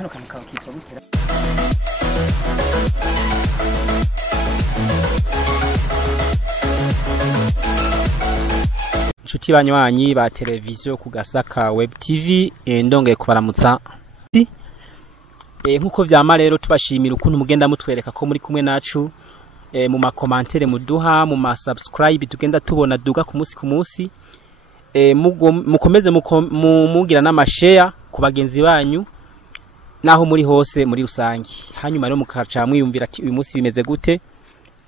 kano kantu kawe kitwa gutera Nshuti banywanyi ba televiziyo ku Gasaka Web TV ndongeye kubaramutsa nkuko vyama rero tubashimira ukuntu mugenda mutwereka ko muri kumwe nacu mu makomantere muduha mu ma subscribe tugenda tubona duga ku munsi mukomeze mugira n'amashare ku bagenzi banyu naho muri hose muri rusangi hanyuma rero mukaca mwiyumvira ati uyu munsi bimeze gute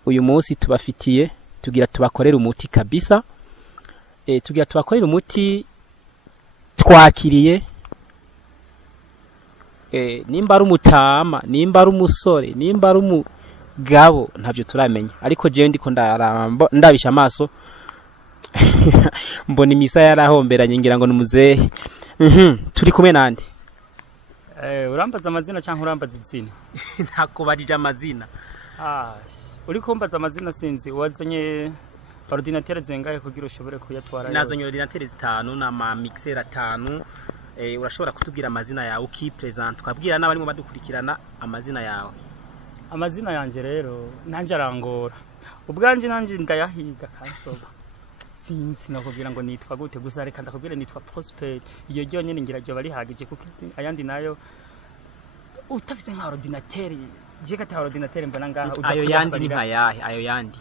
uyu munsi tubafitiye tugira tubakorera umuti kabisa tugira tubakorera umuti twakiriye nimba ari umutama nimba ari umusore nimba ari umugabo ntavyo turamenya ariko je ndiko ndabisha amaso mbona imisa yarahomberanye ngira ngo numuzehe turi kumwe nande urambaza amazina cyangwa urambaza izina ntakubarije amazina uri kumbaza amazina sinzi wazanye ordinateur zengaye kugira ushobore kuyatwara nazanye ordinateur 5 na ma mixer 5 urashobora kutubwira amazina yawe uki present twabwira n'abarimo badukurikirana amazina yawe amazina yanje rero nanje arangora ubwanje nanje ndayahiga kansoba sinzi nakubwira ngo nitwa gute gusa reka ndakubwira nitwa Prosper iyo ryo nyene ngira ryo bari hagije kuko ayandi nayo utafise nka ordinateur je kata ordinateur mbona ngaha ayo yandi ni nkayahe ayo yandi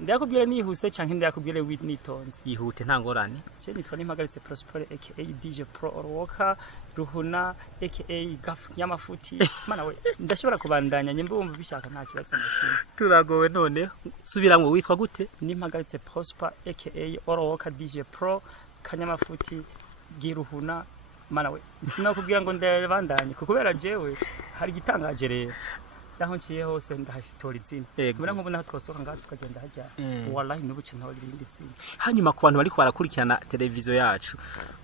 ndakubwira nihuse canke ndakubwira nitonze yihute nta ngorane je nitwa nimpagaritse Prosper aka DJ Pro Orwoka Ruhuna aka Gaf Nyamafuti mana we ndashobora kubandanya nyembe wumva bishaka nta kibazo nakimwe turagowe none subiramwe witwa gute nimpagaritse Prosper aka Orwoka DJ Pro Kanyamafuti Giruhuna mana we sinakubwira ngo ndabandanye kukubera jewe hari gitangaje rero cyaho nciye hose ndahitora izina kubera nko bona twosoka ngaho tukagenda hajya wallahi nubuce ntawe irindi izina hanyuma ku bantu bari kwarakurikirana televiziyo yacu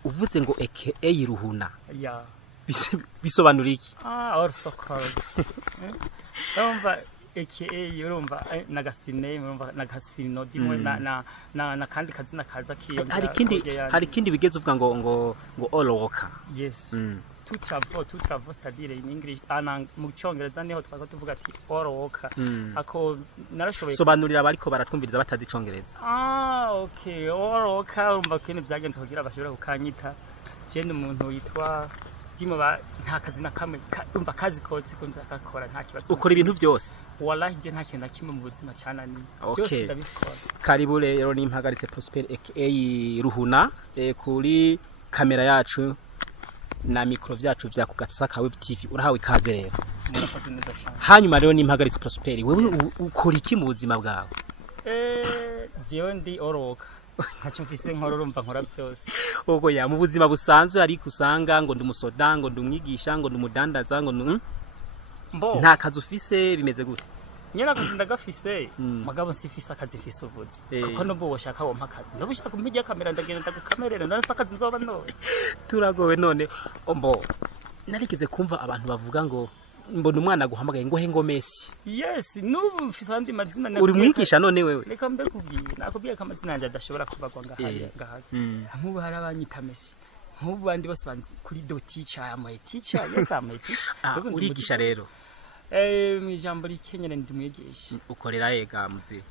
uvuze ngo aka Ruhuna bisobanura iki also called urumva aka urumva nagasine urumva nagasino dimwe na kandi kazina kaza kiyo hari kindi bigeze uvuga ngo Orwoka yes tout travaux c'est-à-dire in English mu cyongereza niho twaza tuvuga ati Orwoka ako narashoboye sobanurira abariko baratwumviriza batazi icongereza okay Orwoka urumva ko ibintu byagenze kugira bashobora kukanyita je ndi umuntu yitwa Jimo ba nta kazi na kamwe umva kazi kotse kunza akakora nta kibazo ukora ibintu byose wallahi je nta kintu nakimwe mu buzima cyane ni byose ndabikora karibu rero nimpagaritse Prosper aka Ruhuna kuri kamera yacu na micro vyacu vya ku Gasaka Web TV urahawe ikaze rero hanyuma rero nimpagaritse Prosper wewe ukora iki mu buzima bwawe jewe ndi Orwoka ntacyo mfise nkora urumva nkora byose ubwo ya mu buzima busanzwe ari kusanga ngo ndumusoda ngo ndumwigisha ngo ndumudandaza ngo nta kazi ufise bimeze gute nyera kugenda gafise magabo sifise akazi fise uvuze kuko no bo shaka wo mpakazi ndabushaka kumijya kamera ndagenda ndagukamerera ndasa akazi nzoba none turagowe none ombo narigeze kumva abantu bavuga ngo mbona umwana guhamagaye ngo he ngo Messi yes nubu mfise andi mazina uri mwigisha none wewe reka mbe kubwira nakubwiye ko amazina yanje adashobora kubagwa ngaha nkubu hari abanyita Messi nkubu bandi bose banzi kuri do teacher amaye teacher yes amaye teacher urigisha rero mu ijambo rikenyere ndi mwigisha ukorera yega muzi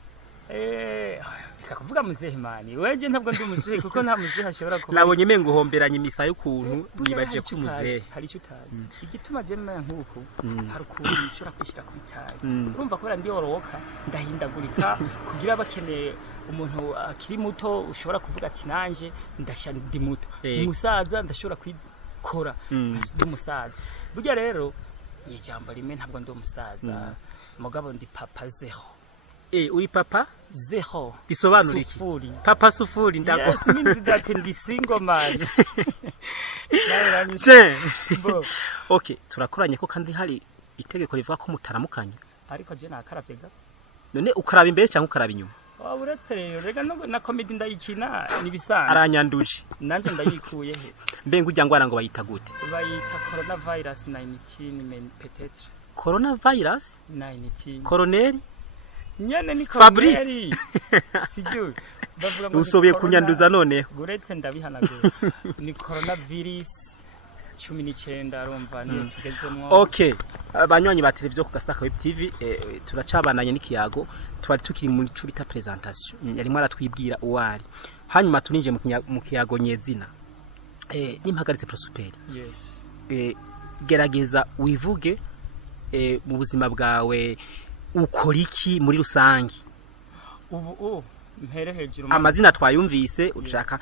kakuvuga muzehe mani weje ntabwo ndi muzehe kuko nta muzehe ashobora kuba nabonye mengo homberanye imisa y'ukuntu nibaje ku muzehe hari cyo utazi igituma je menya nkuko hari ukuntu nshobora kwishira ku bitari urumva ko ndi Orwoka ndahindagurika kugira bakeneye umuntu akiri muto ushobora kuvuga ati nanje ndashya ndi muto umusaza ndashobora kwikora ndi umusaza burya rero ijambo rimwe ntabwo ndi umusaza mugabo ndi papa zero uri papa zero bisobanura iki papa sufuri ndago yes means that ndi single man okay turakoranye ko kandi hari itegeko rivuga ko mutaramukanya ariko je nakaravye ga none ukaraba imbere cyangwa ukaraba inyuma uretse rero rega na comedy ndayikina nibisanzwe aranyanduje nanje ndayikuye he mbenga ujya ngwara ngo bayita gute bayita coronavirus 19 men peut-être coronavirus 19 coronel nyene ni Fabrice sijui usobiye kunyanduza none guretse ndabihanagura ni coronavirus 19 arumva niyo tugezemwo. Okay, abanywanyi ba televiziyo ku Gasaka Web TV turacabananye n'ikiyago twari tukiri muri cyo bita presentation yarimo aratwibwira uwari hanyuma tuninje mu kiyago nyezina n'impagaritse Prosper. Yes. Gerageza wivuge mu buzima bwawe ukora iki muri rusangi Ubu mpere hejuru amazina twayumvise ushaka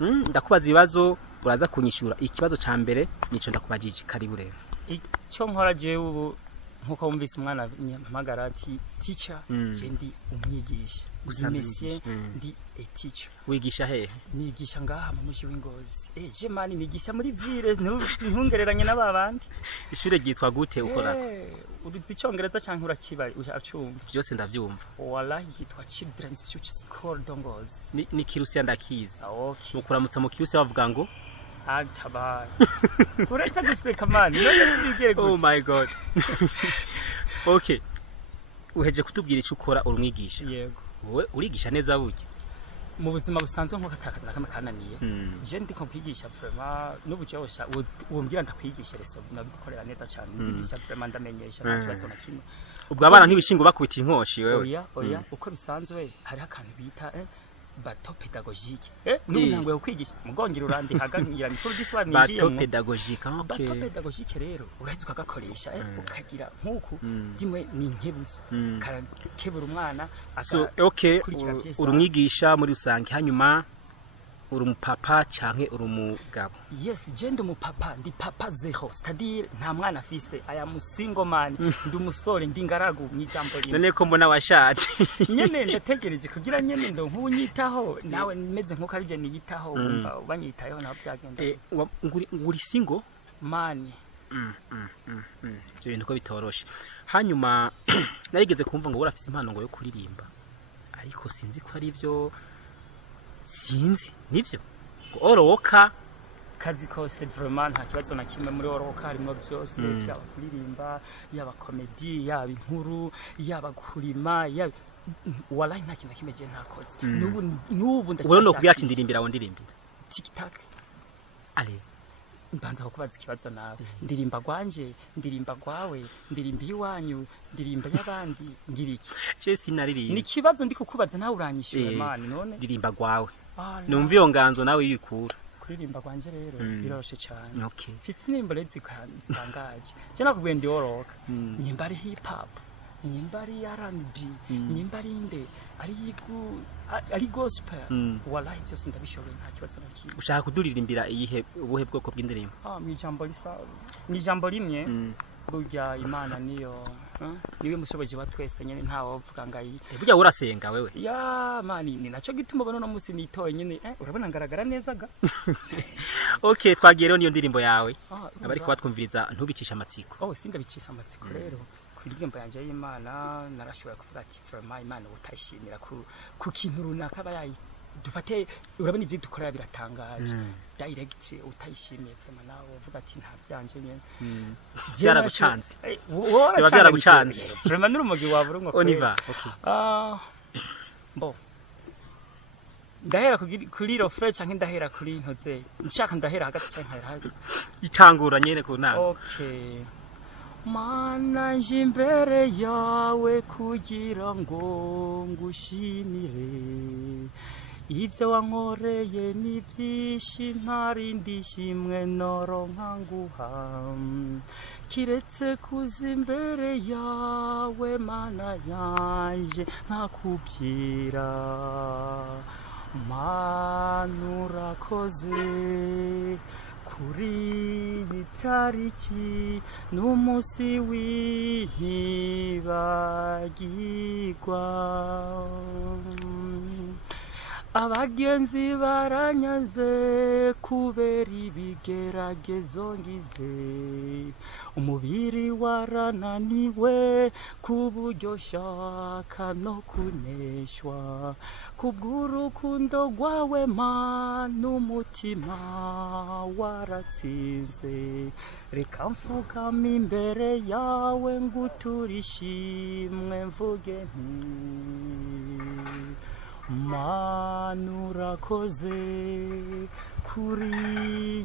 ndakubaza ibibazo uraza kunyishura ikibazo ca mbere nico ndakubajije karibu rero icyo nkora je ubu nkuko wumvise umwana mpamagara ati teacher je ndi umwigisha usanzwe ndi a teacher. Wigisha hehe? Nigisha ngaha mu muji w'Ingozi. Je mani nigisha muri ville ntungereranye n'ababandi. Ishure ryitwa gute ukorako? Uruzi icongereza canke urakibaye ucumva? Byose ndavyumva. Wallahi ryitwa Children's Church School Dongozi. Ni Kirusiya ndakizi. Okay. Nukuramutsa mu Kirusiya bavuga ngo Atabaye. Uretse guseka mani none tubigeye gute? Oh my god. Okay. Uheje kutubwira ico ukora urumwigisha. Yego. Wowe urigisha neza burya? Mu buzima busanzwe nko katakaza nakame kananiye. Je ndi ko kwigisha vraiment n'ubucyosha umbwira ndakwigisha reso nabigukorera neza cyane ndigisha vraiment ndamenyesha ntakibazo na kimwe. Ubwo abana ntibishingo bakubita inkoshi wewe. Oya uko bisanzwe hari akantu bita bato pedagogique. N'ubunangwe kwigisha mugongera urandi hagangira mikuru giswa ninjiye. Bato pedagogique. Okay. Bato pedagogique rero uraheze ukagakoresha ukagira nkuko dimwe ni nkebuzo karakebura umwana so okay urumwigisha muri rusange hanyuma urumupapa canke urumugabo? Yes, je ndi umupapa ndi papa zero c'est-à-dire nta mwana afise aya musingo man ndi umusore ndi ngaragu mw'ijambo rimwe. None ko mbona washaje nyene ndategereje kugira nyene ndo nkunyitaho nawe meze nkuko arije niyitaho umva ubanyitayeho naho byagenda. Nguri singo mani byo bintu ko bitoroshe. Hanyuma narigeze kumva ngo urafise impano ngo yo kuririmba ariko sinzi ko ari byo sinzi nivyo oroka kazi kose vraiment nta kibazo na kimwe muri oroka harimo byose byaba kuririmba yaba comedy yaba inkuru yaba kurima yaba wallahi nta kintu kimeje ntakoze nubu ndacashaka ubwo no kubyatsi ndirimbira aho ndirimbira TikTok alezi mbanza kubaza ikibazo nawe ndirimba gwanje ndirimba gwawe ndirimba iwanyu ndirimba y'abandi ngiriki je sinaririmba ni kibazo ndi kukubaza nawe uranyishyura mani none ndirimba gwawe numva iyo nganzo nawe yikura kuririmba gwanje rero biroshe cyane. Okay. Mfite nimba zitangaje je nakubwiye ndi oroka nyimba ari hip hop nyimba ari R&B nyimba ari inde ari gospel wallahi byose ndabishoboye nta kibazo na kimwe. Ushaka kuduririmbira iyihe ubuhe bwoko bw'indirimbo? Ni jambo rimwe burya Imana niyo niwe mushoboje wa twese nyene ntawo vuga ngayi burya urasenga wewe ya mani ni naco gituma bono no musi nitoye nyene urabona ngaragara neza ga. Okay, twagiye rero niyo ndirimbo yawe abari kubatwumviriza ntubicisha amatsiko. Sindabicisha amatsiko rero kuririmbo yanje y'Imana narashobora kuvuga ati vraiment Imana utayishimira ku kintu runaka bayayi dufate urabona ivyo dukorera biratangaje direct utayishimiye vraiment nawe uvuga ati nta byanje nyene byaragucanze byaragucanze vraiment n'urumogi waburungo on y va. Okay. Bon ndahera kuri refresh canke ndahera kuri ntoze nshaka ndahera hagati canke hagati itangura nyene ku nama. Okay. Mana jimbere yawe kugira ngo ngushimire ivyo wankoreye ni byinshi ntarindi shimwe noronka nguha kiretse kuza imbere yawe mana yanje ntakubyira Mana urakoze kuri itariki n'umunsi w'intibagirwa abagenzi baranyaze kubera ibigeragezo ngize umubiri warananiwe kuburyo shaka no kuneshwa kubw'urukundo rwawe Mana umutima waratsinze reka mfukama imbere yawe nguture ishimwe mvuge nti Mana urakoze kuri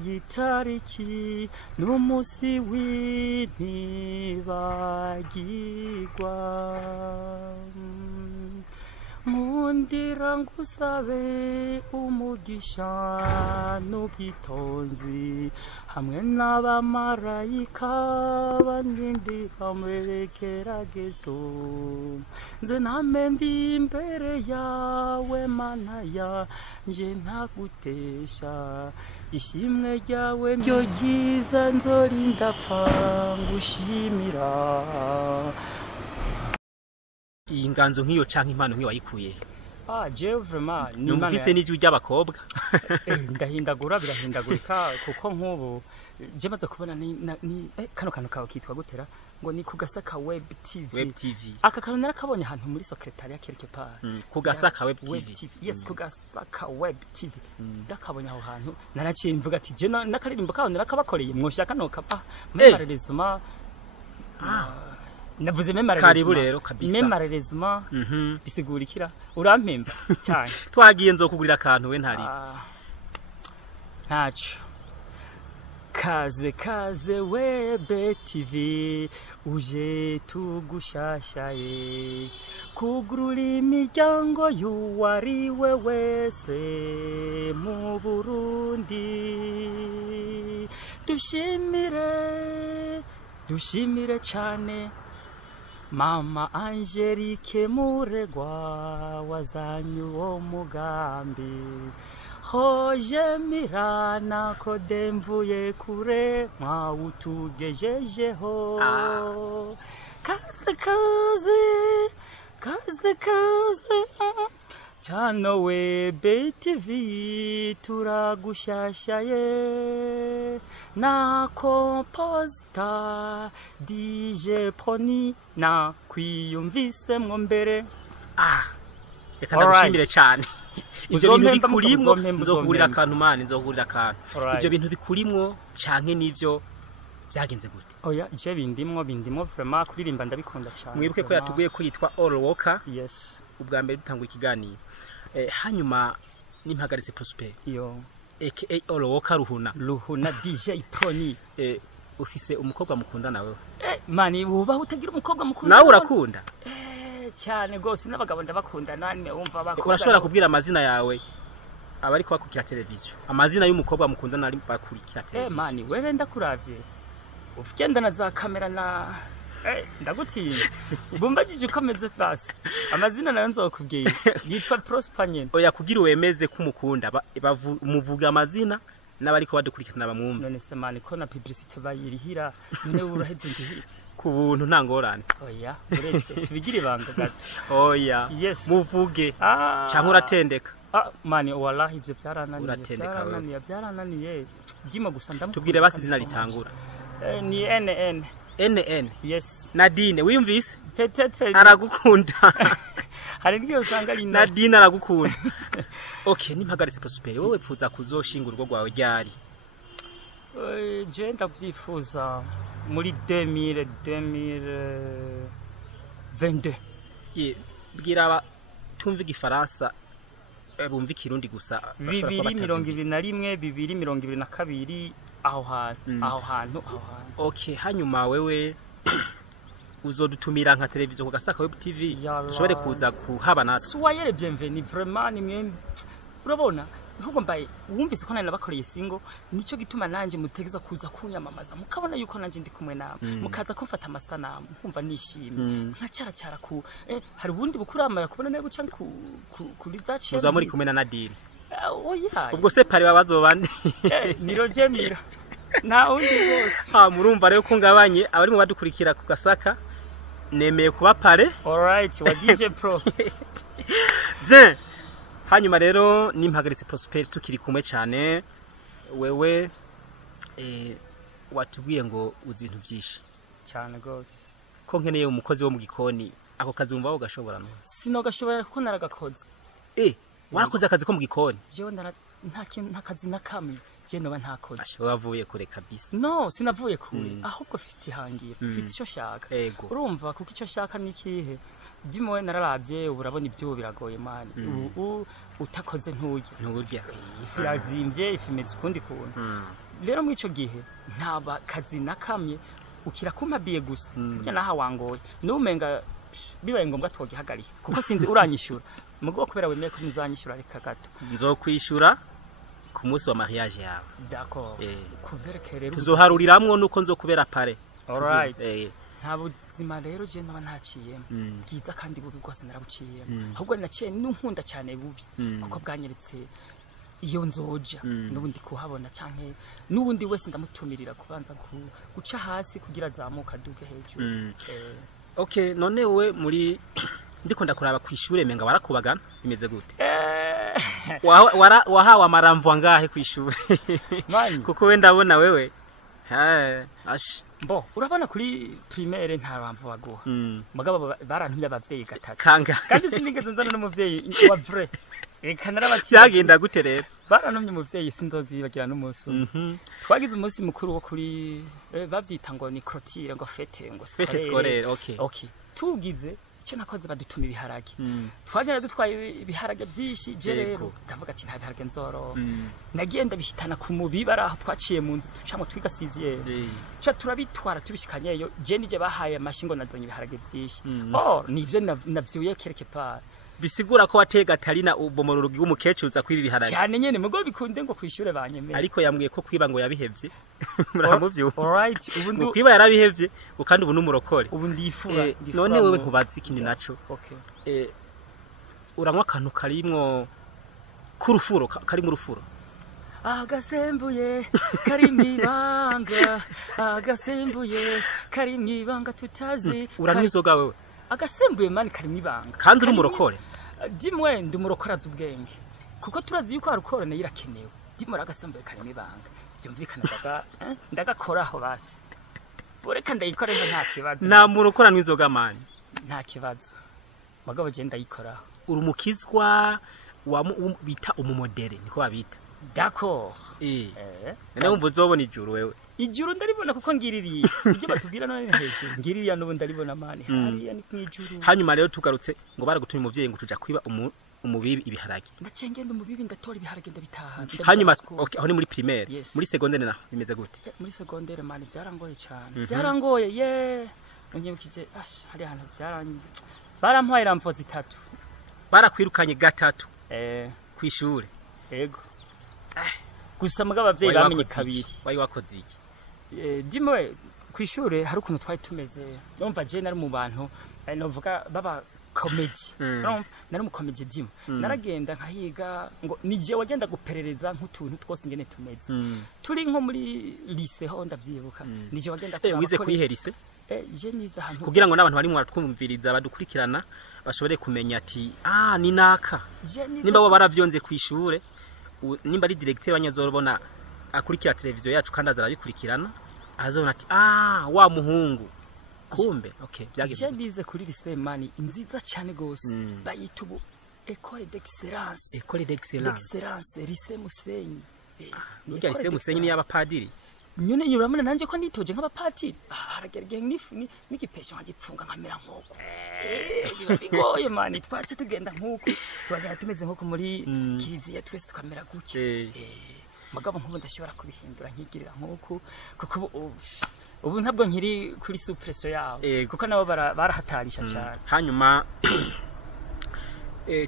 yitariki n'umusi w'intibagirwa Mundira ngusabe umugisha n'ubwitonzi hamwe n'abamarayika bandindira mwerekeragezo nze name ndi imbere yawe mana yanje ntagutesha ishimwe ryawe ryo ryiza nzorinda pfa ngushimira iyi nganzo nk'iyo canke impano nk'iyo wayikuye je vraiment numvise n'ijwi ry'abakobwa ndahindagura birahindagurika kuko nk'ubu je maze kubona ni kano kantu kawe kitwa gutera ngo ni ku Gasaka Web TV aka kantu narakabonye ahantu muri secretariat quelque part ku Gasaka Web TV yes ku Gasaka Web TV ndakabonye aho hantu naraciye mvuga ati je nakaririmbo kaho narakabakoreye mwoshaka no kapa malheureusement navuze karibu rero kabisa malheureusement bisigurikira urampemba cyane twagiye nzokugurira akantu we ntari ntaco kaze Web TV uje tugushashaye kugurura imiryango y'uwariwe wese mu Burundi dushimire cyane Mama Angelique Muregwa wazanye uwo mugambi hoje mirana ko demvuye kure mwawutugejejeho kaze Chano Web TV turagushashaye na composta DJ Proni na kwiyumvisemwo mbere reka ndagushimire cyane ivyo bintu bikurimwo nzogurira akantu mani nzogurira akantu ivyo bintu bikurimwo canke nivyo byagenze gute oya je bindimwo vraiment kuririmba ndabikunda cyane mwibuke ko yatuguye ko yitwa All Walker yes ubwa mbere dutangwa ikiganiro hanyuma nimpagaritse Prosper yo aka All Walker ruhuna DJ Proni ufise umukobwa mukunda nawe mani ubaho utagira umukobwa mukunda nawe urakunda cyane gose n'abagabo ndabakunda nane wumva bakunda urashobora kubwira amazina yawe abari ko bakukira televiziyo amazina y'umukobwa mukunda nari bakurikira televiziyo mani wewe ndakuravye ufigenda na za kamera na ndagutinya bumbajije ukomeze basi amazina nayo nzokubwiye yitwa Prosper nyene oya kugira wemeze kumukunda umuvuga amazina n'abari ko badukurikirana bamwumva none se mani ko na publicité bayirihira none uraheze ndihira ku buntu nta ngorane oya uretse tubigire ibanga gato oya yes muvuge cyangwa uratendeka mani wallahi ivyo byarananiye gima gusa ndamukunda tubwire basi izina ritangura ni NN yes Nadine wiyumvise tete aragukunda hari ngiyo usanga ari Nadine aragukunda okay nimpagaritse Prosper wowe pfuza kuzoshingura urwo rwawe ryari je ndavyifuza muri 2022 bwira tumva igifaransa bumva ikirundi gusa 2021 2022 aho hantu okay hanyuma wewe uzodutumira nka televiziyo ku Gasaka Web TV ushobore kuza kuhaba natwe soyez bienvenue vraiment nimwe urabona nkuko mbaye wumvise ko nari nabakoreye singo nico gituma nanje mutegeza kuza kunyamamaza mukabona yuko nanje ndi kumwe nawe mukaza kumfata amasanamu kumva nishimye nkacara ku hari ubundi bukuramara kubona nayo guca kuri za chaîne muza muri kumwe na Nadine oya ubwo se pari babazobande nirojemira na undi bose murumva rero ko ngabanye abari mu badukurikira ku Gasaka nemeye kuba pare alright wa DJ Pro bien hanyuma rero nimpagaritse Prosper tukiri kumwe cyane wewe watubwiye ngo uzi ibintu byinshi cyane gose ko nkeneye umukozi wo mu gikoni ako kazi umva ugashobora no sino gashobora kuko naragakoze warakoze akazi ko mu gikoni jewe nta kazi nakamwe je noba ntakoze wavuye kure kabisa no sinavuye kure ahubwo mfite ihangira mfite icyo shaka Ego. urumva kuko icyo shaka nikihe Dimo nararavye urabona ibyo biragoye mani utakoze nturya ifi yazimvye ifi imeze ukundi kuntu rero muri ico gihe ntaba kazi nakamye ukira kumabiye gusa burya naha wangoye n'umenga bibaye ngombwa twogihagarika kuko sinzi uranyishura mugo kubera wemeye ko nzanyishura reka gato nzokwishura ku munsi wa mariage yawe d'accord kuverekere rero tuzoharuriramwo nuko nzokubera pare alright nta buzima rero je naba ntaciyemo bwiza kandi bubi rwose narabuciyemo ahubwo naciye n'unkunda cyane bubi kuko bwanyeretse iyo nzoja n'ubundi kuhabona canke n'ubundi wese ndamutumirira kubanza guca hasi kugira zamuka duke hejuru okay none we muri ndiko ndakuraba kwishure menga warakubagana bimeze gute wahawe amaramvu angahe kwishure kuko we ndabona wewe Bo urabona kuri primaire nta ramvu baguha mugabo barantumye abavyeyi gatatu kandi sinigeze nzana n'umuvyeyi wa vrai reka narabati cyagenda gute rero barantumye umuvyeyi sinzobibagira n'umunsi twagize umunsi mukuru wo kuri bavyita ngo ni clôture ngo fete ngo scolaire okay tugize icyo nakoze badutuma ibiharage twagenda dutwaye ibiharage byinshi je rero ndavuga ati nta biharage nzoro nagenda bihitana ku mubi baraho twaciye mu nzu tucamo twigasiziye cyo turabitwara tubishikanyeyo je nije bahaye amashingo nazanye ibiharage byinshi nivyo navyuye kereke pa bisigura ko watega Tarina ubomoro rw'umukecuru za kwibi biharage cyane nyene mugo bikunde ngo kwishure banyemeye ariko yambwiye ko kwiba ngo yabihevye muramuvyuka alright ubundu kwiba yarabihevye ukandi ubu numurokore ubu ndifura none wewe nkubazi ikindi naco okay uranywa akantu karimwo kurufuro kari mu rufuro agasembuye kari mwibanga agasembuye kari mwibanga tutazi uranywa inzoga wewe agasembuye mani kari mwibanga kandi uri murokore dimwe ndi murokoraza ubwenge kuko turazi yuko arukore nayo irakenewe dimwe agasembuye kari mwibanga byumvikana ndagakoraho basi ureka ndayikoreho nta kibazo nta murokora n'inzoga mani nta kibazo magabo je ndayikoraho uri umukizwa bita umumodere niko babita d'accord none wumva uzobona ijuru wewe ijuru ndaribona kuko ngiririye sije batubwira none hejuru ngiririya n'ubu ndaribona mani hariya ni kwijuru hanyuma rero tugarutse ngo baragutumye umuvyeyi ngo tuja kwiba umubibi ibiharage ndacengenda umubibi ndatora ibiharage ndabitaha hanyuma okay aho ni muri primaire muri secondaire na bimeze gute muri secondaire mani byarangoye cyane byarangoye unyibukije hari ahantu barampaye ramfo zitatu barakwirukanye gatatu kwishure yego gusa mugabo abavyeyi bamenye kabiri wayi wakoze iki dimwe kwishure hari ukuntu twari tumeze numva je nari mu bantu novuga baba comedy nari mu comedy dimwe naragenda nkahiga ngo nije wagenda guperereza nk'utuntu twose ngene tumeze turi nko muri lycée ho ndavyibuka nije wagenda wize kwiherise je niza ahantu kugira ngo n'abantu bari mu batwumviriza badukurikirana bashobore kumenya ati ni naka nimba bo baravyonze kwishure nimba ari directeur banyazorobona akurikira televiziyo yacu kandi azarabikurikirana azona ati wa muhungu kumbe okay byageze ndize kuri lycée mani nziza cyane gose bayitubu école d'excellence lycée Musenyi nurya lycée Musenyi ni y'abapadiri nyone nyuramuna nanje ko nitoje nk'abapatiri haragerege n'igipesho nkagipfunga nkamera nkoko bigoye mani twace tugenda nk'uko twagenda tumeze nk'uko muri kiliziya twese tukamera gutya mugabo nk'ubu ndashobora kubihindura nkigirira nk'uko kuko ubu ntabwo nkiri kuri suppresso yawo kuko nabo barahatarisha cyane hanyuma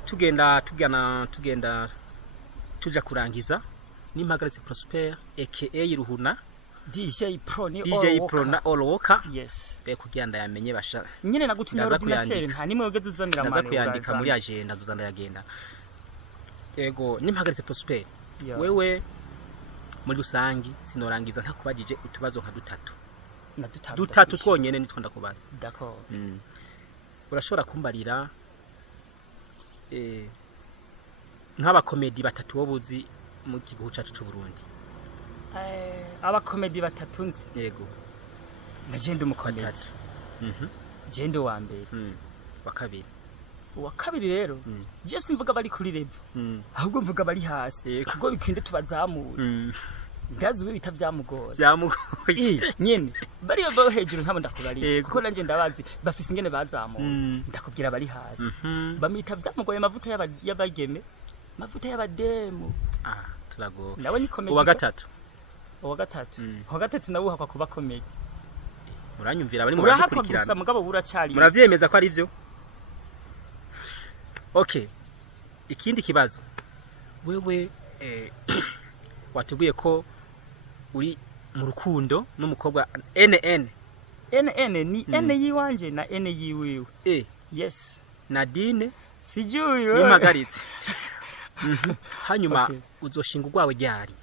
tugenda tuja kurangiza n'impagaritse Prosper aka Ruhuna DJ Pro na Oloka yes kugira ndayamenye basha nyine nagutumye ordinateur nta nimwe wegeze uzamira mane naza kuyandika muri agenda nzuzanda yagenda yego nimpagaritse Prosper wewe muri rusangi sinorangiza ntakubagije utubazo nka dutatu twonyene nitwo ndakubaza d'accord urashobora kumbarira nk'aba comedy batatu wobuzi mu gihugu cyacu cy'u Burundi aba comedy batatu nzi yego nagende umukomedi gende wa mbere wa kabiri rero je simvuga bari kuri level ahubwo mvuga bari hasi kuko bikinde tubazamura ndazi we bita byamugoye nyene bari bo hejuru ntabo ndakubari kuko nanje ndabazi bafise ingene bazamutse ndakubwira bari hasi bamita byamugoye amavuta y'abageme mavuta y'abademu turago nawe ni comedy uwa gatatu nawe uhakwa kuba comedy uranyumvira bari mu barakurikirana gusa mugabo buracari muravyemeza ko ari byo okay ikindi kibazo wewe watubwiye ko uri mu rukundo n'umukobwa NN ni N yiwanje na N yiwiwe yes Nadine sijui nimagaritse hanyuma uzoshinga urwawe ryari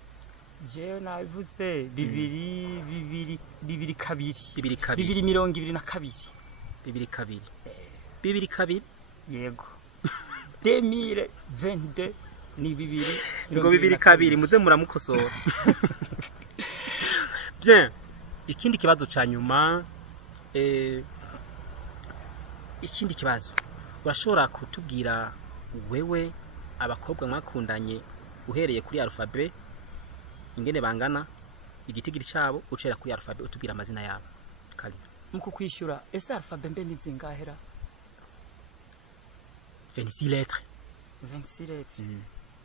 je navuze 2022 yego 2022 ni 2022 muze muramukosora bien ikindi kibazo ca nyuma ikindi kibazo urashobora kutubwira wewe abakobwa mwakundanye uhereye kuri alphabet ingene bangana igitigiri cyabo ucera kuri alphabet utubwira amazina yabo kali muko kwishura ese alphabet mbe ni zingahera 26 lettres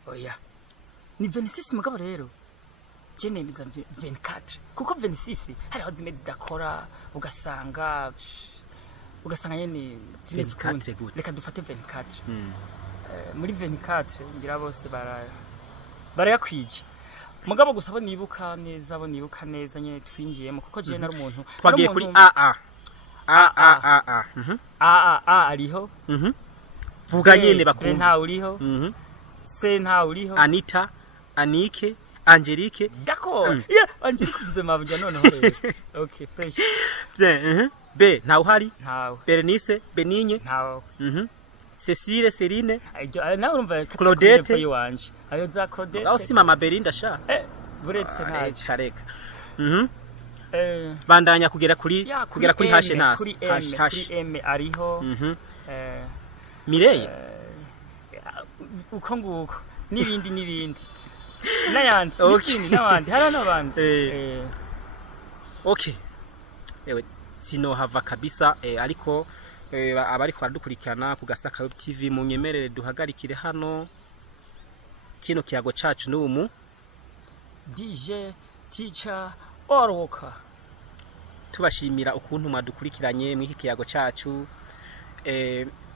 oya ni 26 mugabo rero je nemeza 24 kuko 26 hari aho zimeze zidakora ugasanga nyene zimeze kundi reka dufate 24 muri 24 ngira bose barayakwije mugabo gusa bo nibuka neza nyene twinjiyemo kuko je nari umuntu twagiye kuri a ariho vuga nyene bakumva nta uriho se nta uriho Anita Anike Angelique d'accord Angelique kuvuze mabuja noneho rero okay fresh bien B nta uhari ntawe Bernice Benigne ntawe Cecile Celine nawe urumva Claudette yiwanje ayo za Claudette aho si mama Belinda sha buretse ntaje kareka bandanya kugera kuri hashe nasi kuri M ariho Mireille uko nguko nibindi n'ayandi n'abandi hari n'abandi okay ewe sino hava kabisa ariko abari kwaradukurikirana ku Gasaka Web TV mu nyemerere duhagarikire hano kino kiyago cacu n'umu DJ teacher Oroka tubashimira ukuntu mwadukurikiranye mwiki kiyago cacu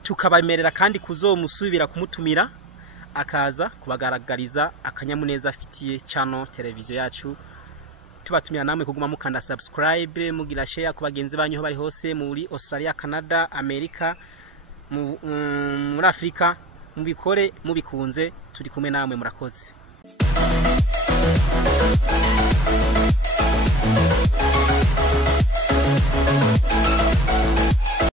tukabamerera kandi kuzomusubira kumutumira akaza kubagaragariza akanyamuneza afitiye channel televiziyo yacu tubatumira namwe kuguma mukanda subscribe mugira share ku bagenzi banyu bari hose muri Australia Canada America muri Afrika mubikore mubikunze turi kumwe namwe murakoze